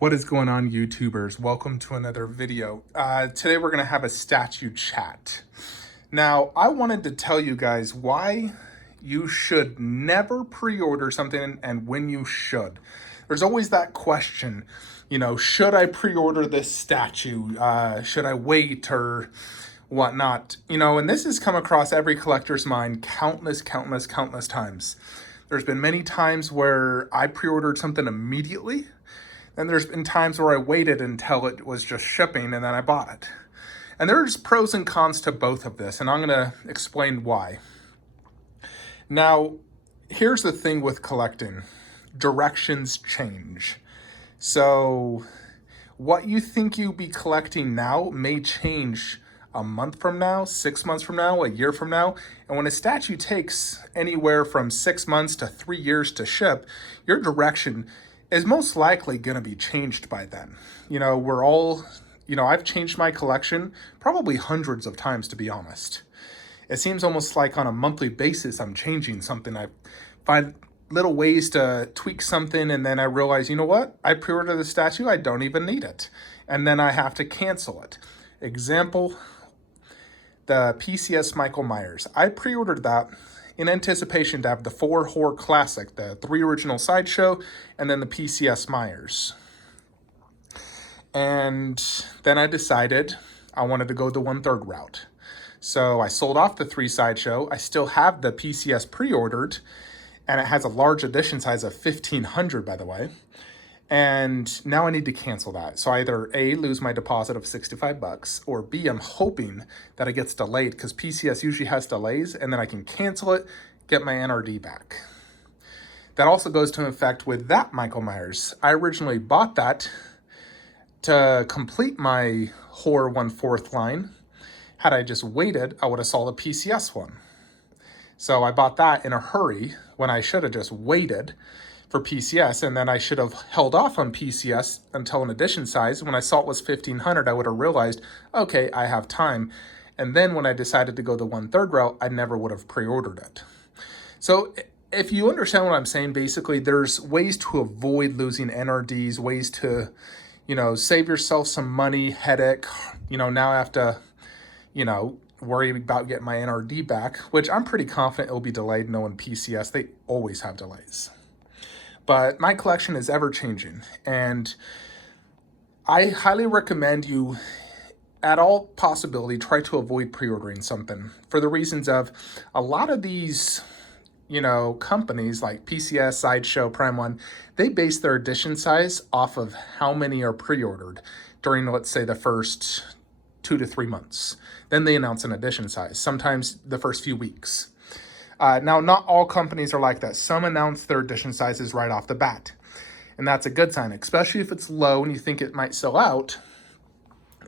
What is going on, YouTubers? Welcome to another video. Today we're going to have a statue chat. Now, I wanted to tell you guys why you should never pre-order something and when you should. There's always that question, should I pre-order this statue? Should I wait or whatnot? And this has come across every collector's mind countless times. There's been many times where I pre-ordered something immediately. And there's been times where I waited until it was just shipping and then I bought it. And there's pros and cons to both of this, and I'm going to explain why. Now, here's the thing with collecting. Directions change. So what you think you'll be collecting now may change a month from now, 6 months from now, a year from now. And when a statue takes anywhere from 6 months to 3 years to ship, your direction is most likely going to be changed by then. I've changed my collection probably hundreds of times, to be honest. It seems almost like on a monthly basis I'm changing something. I find little ways to tweak something, and then I realize, you know what? I pre-ordered the statue, I don't even need it. And then I have to cancel it. Example, the PCS Michael Myers. I pre-ordered that in anticipation to have the 4 Horror Classic, the 3 original Sideshow, and then the PCS Myers. And then I decided I wanted to go the 1/3 route. So I sold off the 3 Sideshow. I still have the PCS pre-ordered, and it has a large edition size of 1,500, by the way. And now I need to cancel that. So either A, lose my deposit of $65, or B, I'm hoping that it gets delayed because PCS usually has delays, and then I can cancel it, get my NRD back. That also goes to effect with that Michael Myers. I originally bought that to complete my Horror 1/4 line. Had I just waited, I would have saw the PCS one. So I bought that in a hurry when I should have just waited for PCS, and then I should have held off on PCS until an edition size. When I saw it was 1,500, I would have realized, okay, I have time. And then when I decided to go the 1/3 route, I never would have pre-ordered it. So if you understand what I'm saying, basically there's ways to avoid losing NRDs, ways to, save yourself some money, headache. Now I have to, worry about getting my NRD back, which I'm pretty confident it'll be delayed knowing PCS. They always have delays. But my collection is ever changing, and I highly recommend you, at all possibility, try to avoid pre-ordering something for the reasons of a lot of these, companies like PCS, Sideshow, Prime One, they base their edition size off of how many are pre-ordered during, let's say, the first 2 to 3 months. Then they announce an edition size, sometimes the first few weeks. Now, not all companies are like that. Some announce their edition sizes right off the bat. And that's a good sign, especially if it's low and you think it might sell out.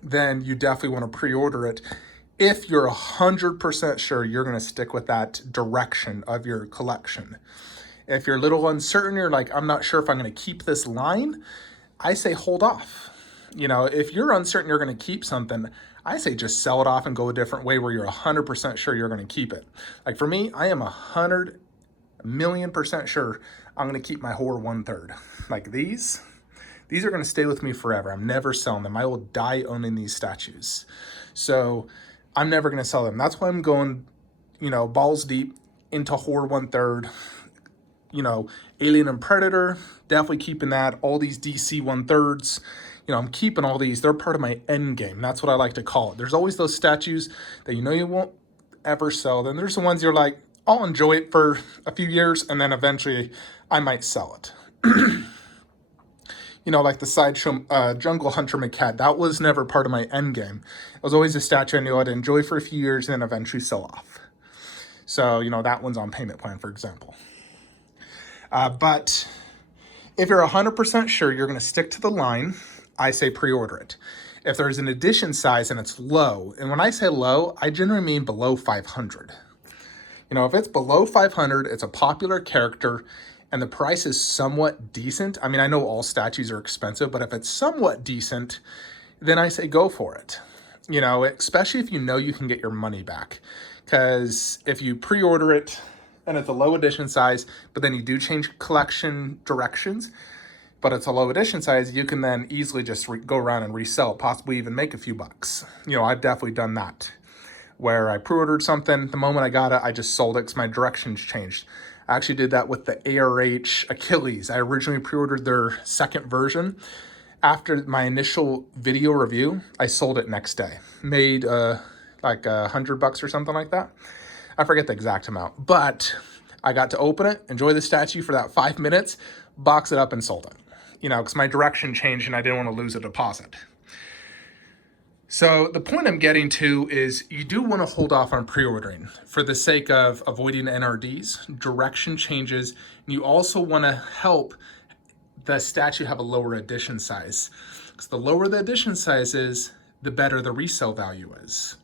Then you definitely want to pre-order it if you're 100% sure you're going to stick with that direction of your collection. If you're a little uncertain, you're like, I'm not sure if I'm going to keep this line, I say hold off. If you're uncertain you're going to keep something, I say just sell it off and go a different way where you're 100% sure you're going to keep it. Like for me, I am 100,000,000% sure I'm going to keep my Horror 1/3. Like these are going to stay with me forever. I'm never selling them. I will die owning these statues. So I'm never going to sell them. That's why I'm going, balls deep into Horror 1/3. Alien and Predator, definitely keeping that. All these DC 1/3s. I'm keeping all these. They're part of my end game. That's what I like to call it. There's always those statues that you won't ever sell. Then there's the ones you're like, I'll enjoy it for a few years, and then eventually I might sell it. Like the Sideshow Jungle Hunter McCat. That was never part of my end game. It was always a statue I knew I'd enjoy for a few years and then eventually sell off. So, that one's on payment plan, for example. But if you're 100% sure you're going to stick to the line, I say pre-order it. If there's an edition size and it's low, and when I say low, I generally mean below 500. If it's below 500, it's a popular character, and the price is somewhat decent. I mean, I know all statues are expensive, but if it's somewhat decent, then I say go for it. Especially if you can get your money back. Because if you pre-order it and it's a low edition size, but then you do change collection directions, but it's a low edition size, you can then easily just go around and resell it, possibly even make a few bucks. You know, I've definitely done that, where I pre-ordered something, the moment I got it, I just sold it because my directions changed. I actually did that with the ARH Achilles. I originally pre-ordered their second version. After my initial video review, I sold it next day. Made like $100 or something like that. I forget the exact amount, but I got to open it, enjoy the statue for that 5 minutes, box it up and sold it. You know, because my direction changed and I didn't want to lose a deposit. So the point I'm getting to is you do want to hold off on pre-ordering for the sake of avoiding NRDs, direction changes, and you also want to help the statue have a lower edition size. Because the lower the edition size is, the better the resale value is.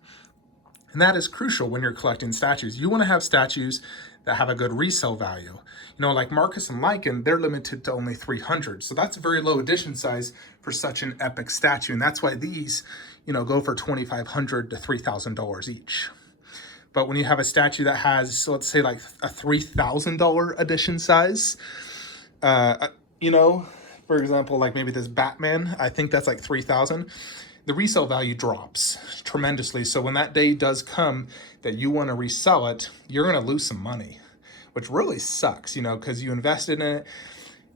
And that is crucial when you're collecting statues. You want to have statues that have a good resale value. You know, like Marcus and Lycan, they're limited to only 300. So that's a very low edition size for such an epic statue. And that's why these, you know, go for $2,500 to $3,000 each. But when you have a statue that has, so let's say like a $3,000 edition size, you know, for example, like maybe this Batman, I think that's like 3,000. The resale value drops tremendously. So when that day does come that you want to resell it, you're going to lose some money, which really sucks, you know, because you invested in it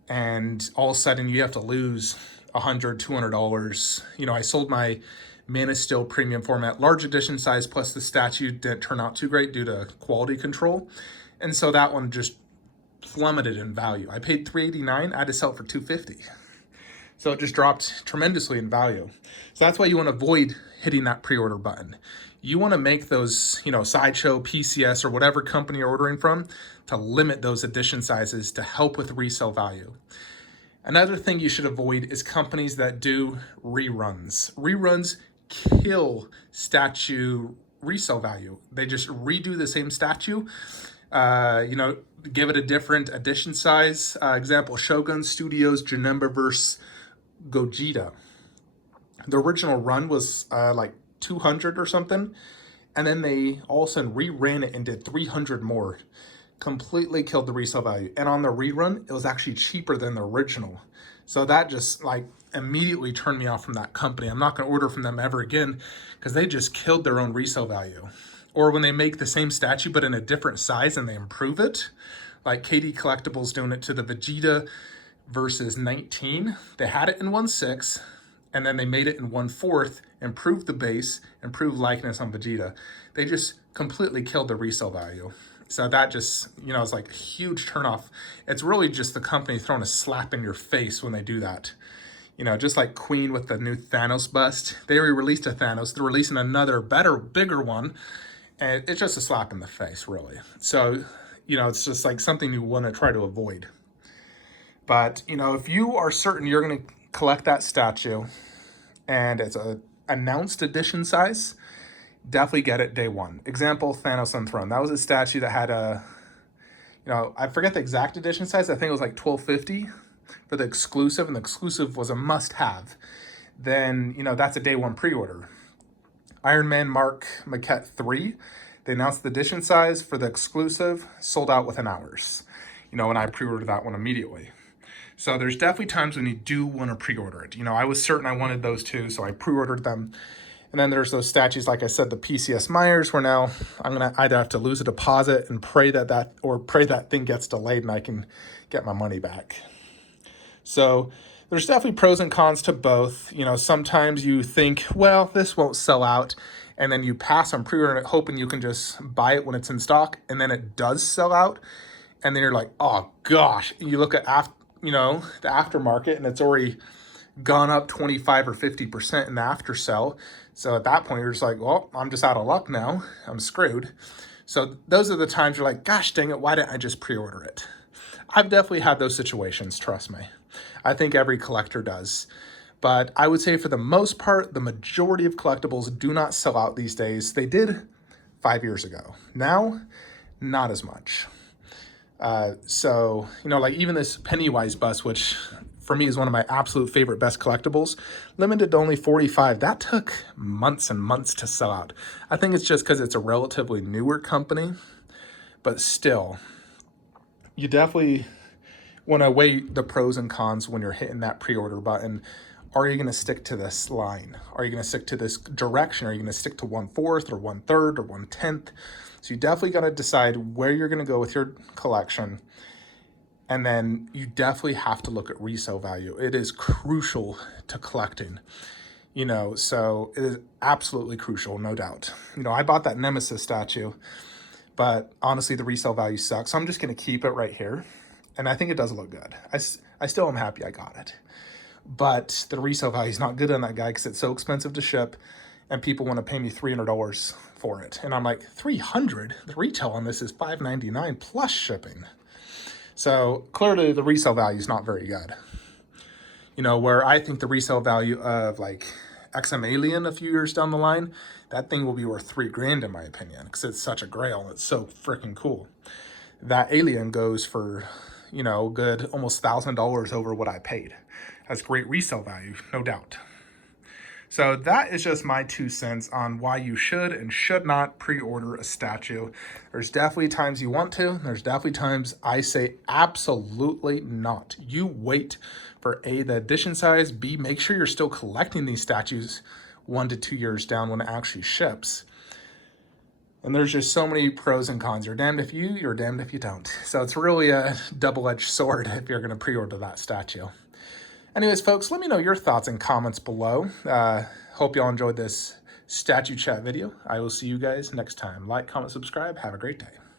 and all of a sudden you have to lose $100, $200. You know, I sold my Man of Steel premium format, large edition size, plus the statue didn't turn out too great due to quality control. And so that one just plummeted in value. I paid $389, I had to sell it for $250. So it just dropped tremendously in value. So that's why you want to avoid hitting that pre-order button. You want to make those, you know, Sideshow, PCS, or whatever company you're ordering from to limit those edition sizes to help with resale value. Another thing you should avoid is companies that do reruns. Reruns kill statue resale value. They just redo the same statue, you know, give it a different edition size. Example, Shogun Studios Janemba Gogeta. The original run was like 200 or something, and then they all of a sudden reran it and did 300 more. Completely killed the resale value. And on the rerun, it was actually cheaper than the original. So that just like immediately turned me off from that company. I'm not going to order from them ever again because they just killed their own resale value. Or when they make the same statue but in a different size and they improve it, like KD Collectibles doing it to the Vegeta versus 19. They had it in 1/6, and then they made it in 1/4, improved the base, improved likeness on Vegeta. They just completely killed the resale value. So that just, you know, it's like a huge turnoff. It's really just the company throwing a slap in your face when they do that. You know, just like Queen with the new Thanos bust. They re-released a Thanos. They're releasing another better, bigger one. And it's just a slap in the face, really. So, you know, it's just like something you want to try to avoid. But, you know, if you are certain you're going to collect that statue and it's a announced edition size, definitely get it day one. Example, Thanos Enthroned. That was a statue that had a, you know, I forget the exact edition size. I think it was like 1250 for the exclusive, and the exclusive was a must-have. Then, you know, that's a day one pre-order. Iron Man Mark Maquette 3, they announced the edition size for the exclusive, sold out within hours. You know, and I pre-ordered that one immediately. So there's definitely times when you do want to pre-order it. You know, I was certain I wanted those two, so I pre-ordered them. And then there's those statues, like I said, the PCS Myers, where now I'm going to either have to lose a deposit and pray that thing gets delayed and I can get my money back. So there's definitely pros and cons to both. You know, sometimes you think, well, this won't sell out, and then you pass on pre-ordering it hoping you can just buy it when it's in stock, and then it does sell out, and then you're like, oh gosh. You look at the aftermarket, and it's already gone up 25 or 50% in the after sell. So at that point, you're just like, well, I'm just out of luck now. I'm screwed. So those are the times you're like, gosh dang it, why didn't I just pre-order it? I've definitely had those situations, trust me. I think every collector does. But I would say for the most part, the majority of collectibles do not sell out these days. They did 5 years ago. Now, not as much. So, you know, like even this Pennywise bust, which for me is one of my absolute favorite best collectibles, limited to only 45. That took months and months to sell out. I think it's just because it's a relatively newer company, but still, you definitely when I weigh the pros and cons when you're hitting that pre-order button, are you going to stick to this line? Are you going to stick to this direction? Are you going to stick to 1/4 or 1/3 or 1/10? So you definitely got to decide where you're going to go with your collection. And then you definitely have to look at resale value. It is crucial to collecting, you know, so it is absolutely crucial, no doubt. You know, I bought that Nemesis statue, but honestly, the resale value sucks. So I'm just going to keep it right here. And I think it does look good. I still am happy I got it. But the resale value is not good on that guy because it's so expensive to ship and people want to pay me $300 for it. And I'm like, $300? The retail on this is $599 plus shipping. So clearly the resale value is not very good. You know, where I think the resale value of like XM Alien a few years down the line, that thing will be worth $3,000 in my opinion, because it's such a grail and it's so freaking cool. That Alien goes for, you know, good almost $1,000 over what I paid. That's great resale value, no doubt. So that is just my 2 cents on why you should and should not pre-order a statue. There's definitely times you want to. There's definitely times I say absolutely not. You wait for A, the edition size, B, make sure you're still collecting these statues 1 to 2 years down when it actually ships. And there's just so many pros and cons. You're damned if you're damned if you don't. So it's really a double-edged sword if you're going to pre-order that statue. Anyways, folks, let me know your thoughts and comments below. Hope y'all enjoyed this statue chat video. I will see you guys next time. Like, comment, subscribe. Have a great day.